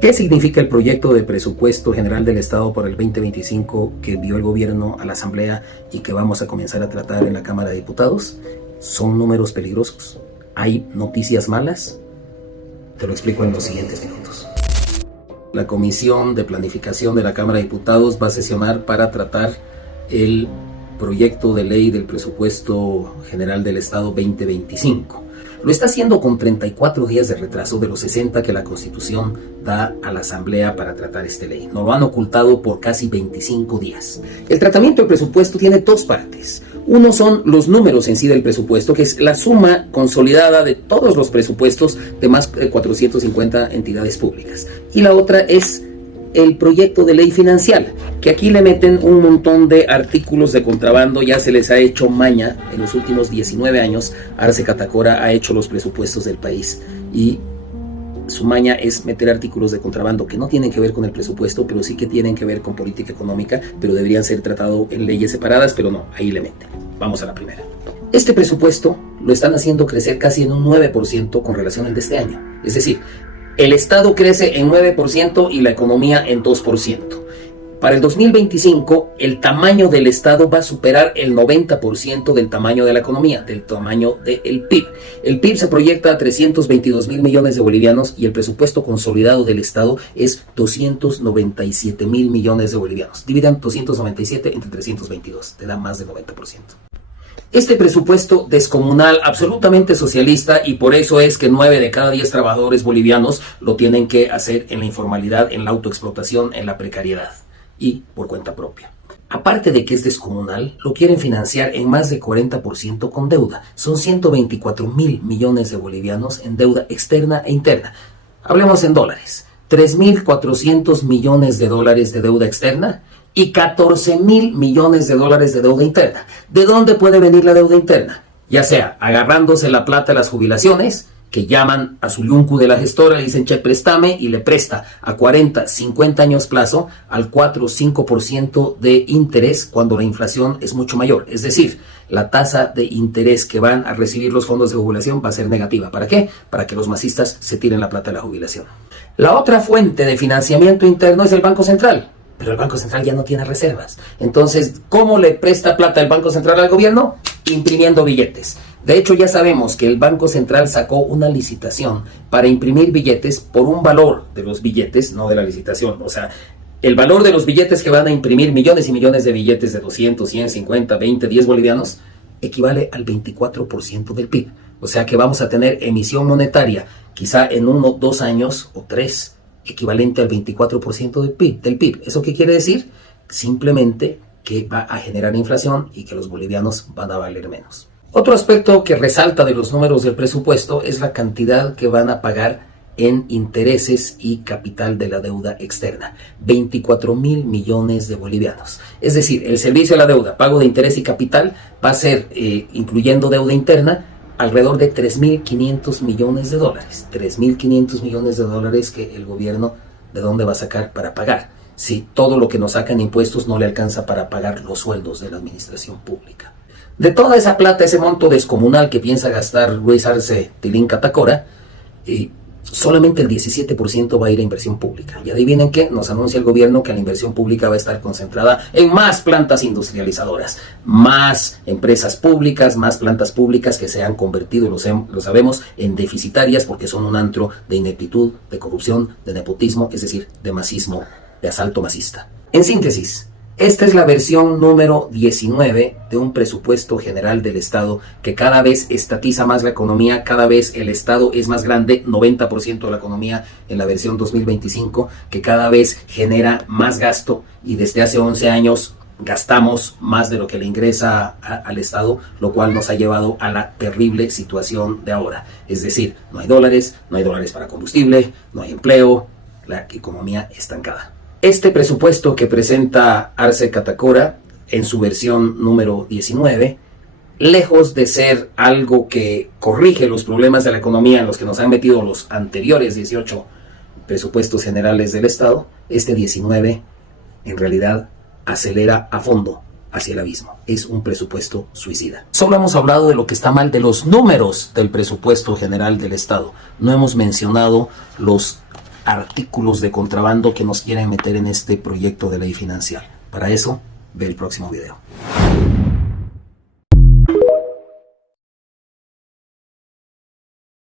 ¿Qué significa el proyecto de presupuesto general del Estado para el 2025 que envió el gobierno a la Asamblea y que vamos a comenzar a tratar en la Cámara de Diputados? ¿Son números peligrosos? ¿Hay noticias malas? Te lo explico en los siguientes minutos. La Comisión de Planificación de la Cámara de Diputados va a sesionar para tratar el proyecto de ley del presupuesto general del Estado 2025. Lo está haciendo con 34 días de retraso de los 60 que la Constitución da a la Asamblea para tratar esta ley. Nos lo han ocultado por casi 25 días. El tratamiento del presupuesto tiene dos partes. Uno son los números en sí del presupuesto, que es la suma consolidada de todos los presupuestos de más de 450 entidades públicas. Y la otra es el proyecto de ley financiera, que aquí le meten un montón de artículos de contrabando. Ya se les ha hecho maña en los últimos 19 años. Arce Catacora ha hecho los presupuestos del país y su maña es meter artículos de contrabando que no tienen que ver con el presupuesto, pero sí que tienen que ver con política económica, pero deberían ser tratados en leyes separadas, pero no, ahí le meten. Vamos a la primera. Este presupuesto lo están haciendo crecer casi en un 9% con relación al de este año. Es decir, el Estado crece en 9% y la economía en 2%. Para el 2025, el tamaño del Estado va a superar el 90% del tamaño de la economía, del tamaño del PIB. El PIB se proyecta a 322 mil millones de bolivianos y el presupuesto consolidado del Estado es 297 mil millones de bolivianos. Dividan 297 entre 322, te da más del 90%. Este presupuesto descomunal, absolutamente socialista, y por eso es que 9 de cada 10 trabajadores bolivianos lo tienen que hacer en la informalidad, en la autoexplotación, en la precariedad y por cuenta propia. Aparte de que es descomunal, lo quieren financiar en más de 40% con deuda. Son 124 mil millones de bolivianos en deuda externa e interna. Hablemos en dólares. 3.400 millones de dólares de deuda externa y 14 mil millones de dólares de deuda interna. ¿De dónde puede venir la deuda interna? Ya sea agarrándose la plata a las jubilaciones, que llaman a su yuncu de la gestora, le dicen, che, préstame, y le presta a 40, 50 años plazo al 4 o 5% de interés cuando la inflación es mucho mayor. Es decir, la tasa de interés que van a recibir los fondos de jubilación va a ser negativa. ¿Para qué? Para que los masistas se tiren la plata de la jubilación. La otra fuente de financiamiento interno es el Banco Central. Pero el Banco Central ya no tiene reservas. Entonces, ¿cómo le presta plata el Banco Central al gobierno? Imprimiendo billetes. De hecho, ya sabemos que el Banco Central sacó una licitación para imprimir billetes por un valor de los billetes, no de la licitación. O sea, el valor de los billetes que van a imprimir, millones y millones de billetes de 200, 100, 50, 20, 10 bolivianos, equivale al 24% del PIB. O sea que vamos a tener emisión monetaria, quizá en 1, 2 años o 3, equivalente al 24% del PIB. ¿Eso qué quiere decir? Simplemente que va a generar inflación y que los bolivianos van a valer menos. Otro aspecto que resalta de los números del presupuesto es la cantidad que van a pagar en intereses y capital de la deuda externa. 24 mil millones de bolivianos. Es decir, el servicio a la deuda, pago de interés y capital, va a ser, incluyendo deuda interna, alrededor de 3.500 millones de dólares. 3.500 millones de dólares que el gobierno, ¿de dónde va a sacar para pagar? Si todo lo que nos sacan impuestos no le alcanza para pagar los sueldos de la administración pública. De toda esa plata, ese monto descomunal que piensa gastar Luis Arce Tilín Catacora, solamente el 17% va a ir a inversión pública. Y adivinen qué, nos anuncia el gobierno que la inversión pública va a estar concentrada en más plantas industrializadoras, más empresas públicas, más plantas públicas que se han convertido, lo sabemos, en deficitarias porque son un antro de ineptitud, de corrupción, de nepotismo, es decir, de masismo, de asalto masista. En síntesis, esta es la versión número 19 de un presupuesto general del Estado que cada vez estatiza más la economía, cada vez el Estado es más grande, 90% de la economía en la versión 2025, que cada vez genera más gasto y desde hace 11 años gastamos más de lo que le ingresa al Estado, lo cual nos ha llevado a la terrible situación de ahora. Es decir, no hay dólares para combustible, no hay empleo, la economía estancada. Este presupuesto que presenta Arce Catacora en su versión número 19, lejos de ser algo que corrige los problemas de la economía en los que nos han metido los anteriores 18 presupuestos generales del Estado, este 19 en realidad acelera a fondo hacia el abismo. Es un presupuesto suicida. Solo hemos hablado de lo que está mal de los números del presupuesto general del Estado. No hemos mencionado los artículos de contrabando que nos quieren meter en este proyecto de ley financiera. Para eso, ve el próximo video.